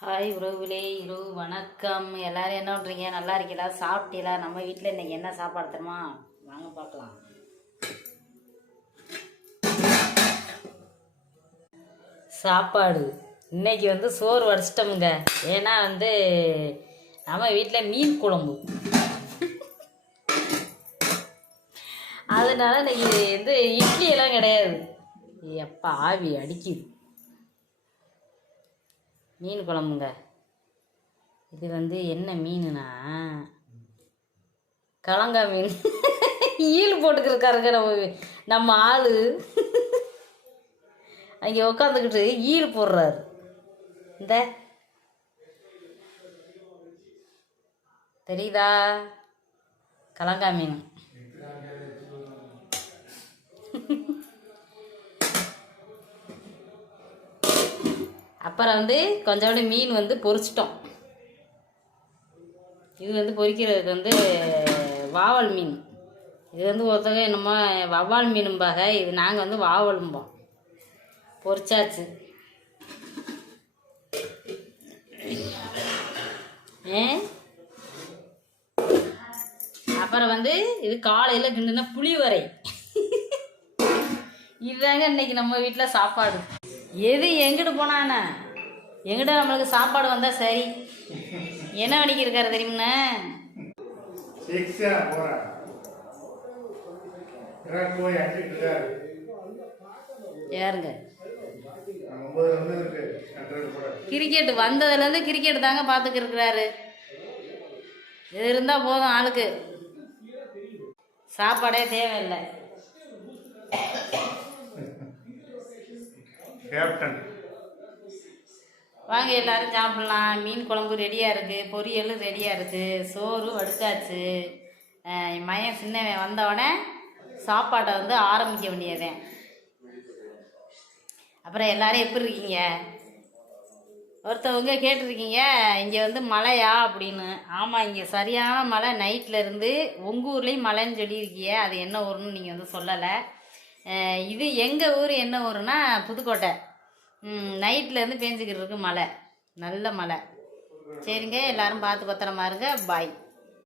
Hi உறவுகளே, இரவு வணக்கம். எல்லாரும் என்ன பண்ணுறீங்க? நல்லா இருக்கீங்களா? சாப்பிட்டீங்களா? நம்ம வீட்டில் இன்றைக்கி என்ன சாப்பாடு தருமா? வாங்க பார்க்கலாம். சாப்பாடு இன்னைக்கு சோறு வடிச்சிட்டோமுங்க. ஏன்னா நம்ம வீட்டில் மீன் குழம்பு, அதனால இன்னைக்கு இட்லி எல்லாம் கிடையாது. எப்போ ஆவி அடிக்குது. மீன் குழம்புங்க. இது என்ன மீனுனா கலங்கா மீன். ஈல் போட்டுக்கிருக்காருங்க நம்ம ஆளு. அங்கே உட்காந்துக்கிட்டு ஈல் போடுறாரு. இந்த தெரியுதா? கலங்கா மீன். அப்புறம் கொஞ்சோண்டு மீன் பொரிச்சிட்டோம். இது பொரிக்கிறதுக்கு வாவல் மீன். இது ஒருத்தங்க நம்ம வவ்வால் மீனும்பாக, இது நாங்கள் வாவலும்போம். பொரிச்சாச்சு. அப்புறம் இது காலையில் கிண்டுன புளிவரை. இதுதாங்க இன்னைக்கு நம்ம வீட்டில் சாப்பாடு. எது எங்கிட்டு போனாண்ணா, எங்கிட்ட நம்மளுக்கு சாப்பாடு வந்தால் சரி. என்ன வணிக்கு இருக்காரு தெரியுமா? யாருங்க? கிரிக்கெட் வந்ததுலேருந்து கிரிக்கெட் தாங்க பார்த்துக்கு இருக்கிறாரு. இது இருந்தால் போதும், ஆளுக்கு சாப்பாடே தேவையில்லை. கேப்டன் வாங்க எல்லாரும் சாப்பிட்லாம். மீன் குழம்பு ரெடியாக இருக்குது, பொரியலும் ரெடியாக இருக்குது, சோறு வடிச்சாச்சு. மயன் சின்னவன் வந்தவுடனே சாப்பாட்டை ஆரம்பிக்க வேண்டியதேன். அப்புறம் எல்லாரும் எப்படி இருக்கீங்க? ஒருத்தவங்க கேட்டிருக்கீங்க இங்கே மழையா அப்படின்னு. ஆமாம், இங்கே சரியான மழை. நைட்டில் இருந்து உங்கள் ஊர்லேயும் மழைன்னு சொல்லியிருக்கீங்க. அது என்ன ஊருன்னு நீங்கள் சொல்லலை. இது எங்கள் ஊர் என்ன ஊருன்னா புதுக்கோட்டை. நைட்லேருந்து பேஞ்சிக்கிட்டு இருக்கு மழை, நல்ல மழை. சரிங்க, எல்லோரும் பார்த்து பத்திரமா இருங்க. பாய்.